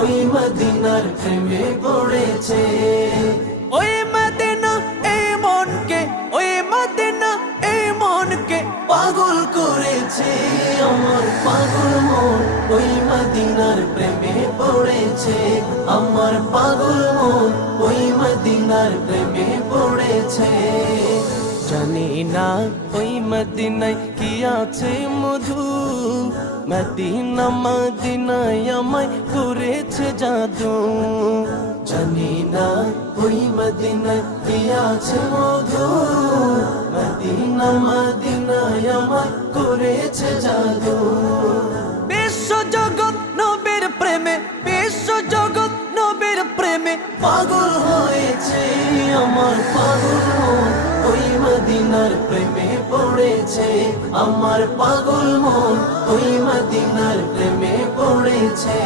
ওই মদিনার প্রেমে পড়েছে। ওই মদিনা এই মনকে, ওই মদিনা এই মনকে পাগল করেছে আমার পাগল মন, ওই মদিনার প্রেমে পড়েছে। আমার পাগল মন ওই মদিনার প্রেমে পড়েছে। জানি না ওই মদিনায় কি আছে মধু, মদিনা মদিনায় আমায় করেছে জাদু। জানি না ওই মদিনায় কি আছে মধু, মদিনা মদিনায় আমায় করেছে জাদু। বিশ্ব জগৎ নবীর প্রেমে, বিশ্ব জগৎ নবীর প্রেমে পাগল হয়েছে আমার পাগল মন, ওই মদিনার প্রেমে পড়েছে। আমার পাগল মন ওই মদিনার প্রেমে পড়েছে।